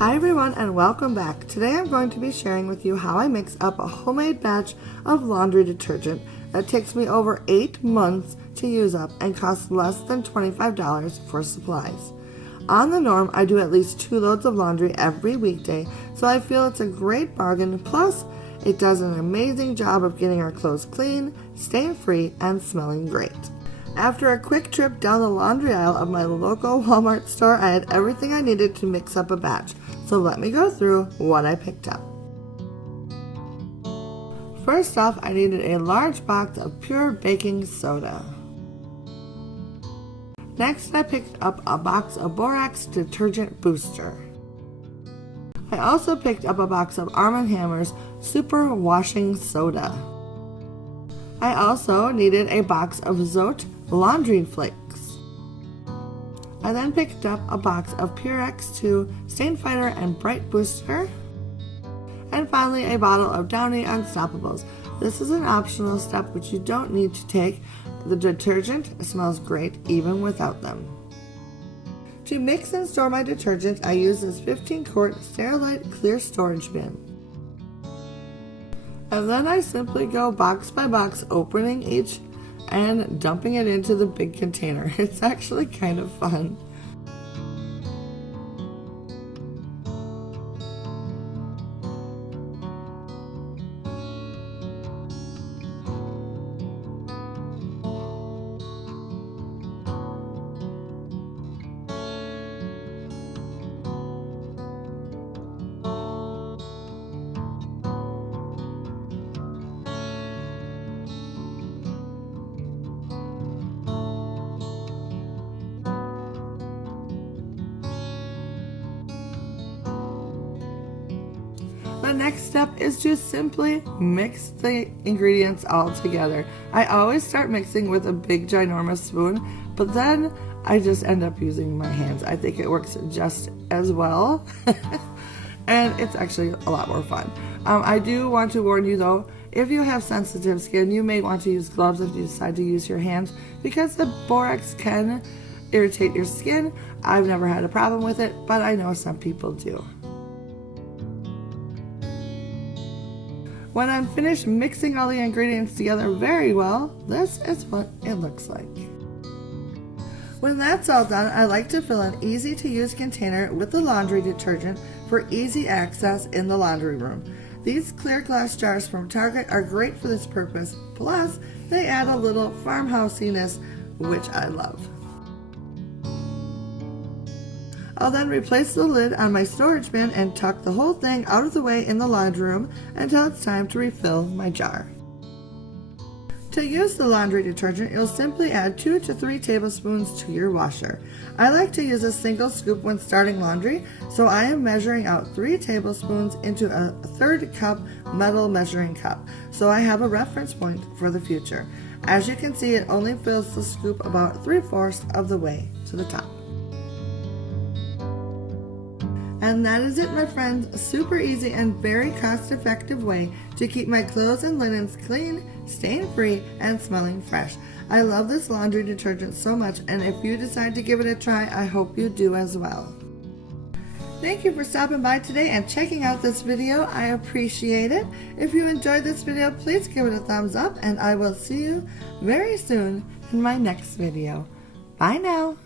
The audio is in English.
Hi everyone and welcome back. Today I'm going to be sharing with you how I mix up a homemade batch of laundry detergent that takes me over 8 months to use up and costs less than $25 for supplies. On the norm, I do at least 2 loads of laundry every weekday, so I feel it's a great bargain. Plus, it does an amazing job of getting our clothes clean, stain-free, and smelling great. After a quick trip down the laundry aisle of my local Walmart store, I had everything I needed to mix up a batch. So let me go through what I picked up. First off, I needed a large box of pure baking soda. Next, I picked up a box of Borax detergent booster. I also picked up a box of Arm & Hammer's super washing soda. I also needed a box of Zote laundry flakes. I then picked up a box of Purex 2 Stain Fighter and Bright Booster. And finally, a bottle of Downy Unstopables. This is an optional step which you don't need to take. The detergent smells great even without them. To mix and store my detergent, I use this 15-quart Sterilite clear storage bin. And then I simply go box by box, opening each and dumping it into the big container. It's actually kind of fun. The next step is to simply mix the ingredients all together. I always start mixing with a big ginormous spoon, but then I just end up using my hands. I think it works just as well and it's actually a lot more fun. I do want to warn you though, if you have sensitive skin, you may want to use gloves if you decide to use your hands because the borax can irritate your skin. I've never had a problem with it, but I know some people do. When I'm finished mixing all the ingredients together very well, this is what it looks like. When that's all done, I like to fill an easy-to-use container with the laundry detergent for easy access in the laundry room. These clear glass jars from Target are great for this purpose, plus they add a little farmhousiness, which I love. I'll then replace the lid on my storage bin and tuck the whole thing out of the way in the laundry room until it's time to refill my jar. To use the laundry detergent, you'll simply add 2 to 3 tablespoons to your washer. I like to use a single scoop when starting laundry, so I am measuring out 3 tablespoons into a 1/3 cup metal measuring cup, so I have a reference point for the future. As you can see, it only fills the scoop about 3/4 of the way to the top. And that is it, my friends. A super easy and very cost-effective way to keep my clothes and linens clean, stain-free, and smelling fresh. I love this laundry detergent so much, and if you decide to give it a try, I hope you do as well. Thank you for stopping by today and checking out this video. I appreciate it. If you enjoyed this video, please give it a thumbs up, and I will see you very soon in my next video. Bye now.